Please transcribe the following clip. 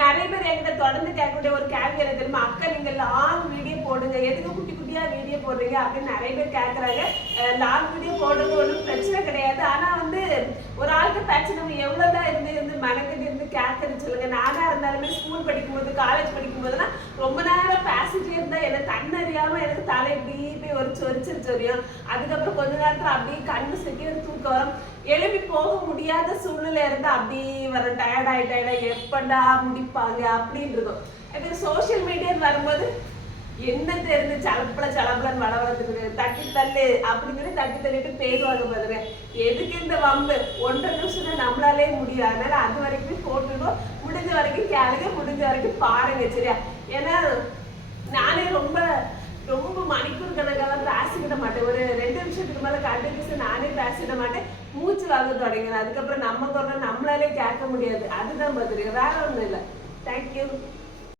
நிறைய பேர் என்கிட்ட தொடர்ந்து கேட்கக்கூடிய ஒரு கேள்வி என்ன தெரியுமா, அக்கா நீங்க லாங் வீடியோ போடுங்க, எதுக்கு குட்டி குட்டியா வீடியோ போடுறீங்க அப்படின்னு நிறைய பேர் கேட்கறாங்க. லாங் வீடியோ போடுறது ஒன்றும் பிரச்சனை கிடையாது. ஆனா வந்து ஒரு ஆளுக்கு பிரச்சனை நம்ம எவ்வளவுதான் இருந்து மெனக்கெட்டு இருந்து கேட்கறது சொல்லுங்க. நானா இருந்தாலுமே ஸ்கூல் படிக்கும்போது காலேஜ் படிக்கும் போதெல்லாம் ரொம்ப நேரம் பேசிட்டே இருந்தா எனக்கு தன்னறியாம எனக்கு தலை இப்படி போய் ஒரு சொரியும். அதுக்கப்புறம் கொஞ்ச நேரத்துல அப்படியே கண்ணு செட்டி ஒரு தூக்கம் வரும். எழுப்பி போக முடியாத சூழ்நிலை இருந்தா அப்படி வர டயர்டாயிட்டா எப்படா முடிப்பாங்க அப்படின்னு இருக்கும். இப்போ சோசியல் மீடியான்னு வரும்போது என்ன தெரிஞ்சு சலப்பலன்னு வளர்த்துருக்கு, தட்டி தள்ளு அப்படின்னு தட்டி தள்ளிட்டு பேசுவாங்க பாருங்க. எதுக்கு இந்த வம்பு? 1.5 நிமிஷம் நம்மளாலே முடியும். அதனால அது வரைக்கும் போட்டுடும். முடிஞ்ச வரைக்கும் கேளுங்க, முடிஞ்ச வரைக்கும் பாருங்க, சரியா? ஏன்னா நானே ரொம்ப ரொம்ப மணிக்கூர் கணக்கெல்லாம் பேசிக்கிட மாட்டேன். ஒரு 2 நிமிஷத்துக்கு மேல கண்டினியூஸா நானே பேசிட மாட்டேன். மூச்சு வாங்க தொடங்கினேன். அதுக்கப்புறம் நம்ம குரல் நம்மளாலே கேட்க முடியாது. அதுதான் பதில், வேற ஒண்ணும் இல்லை. தேங்க்யூ.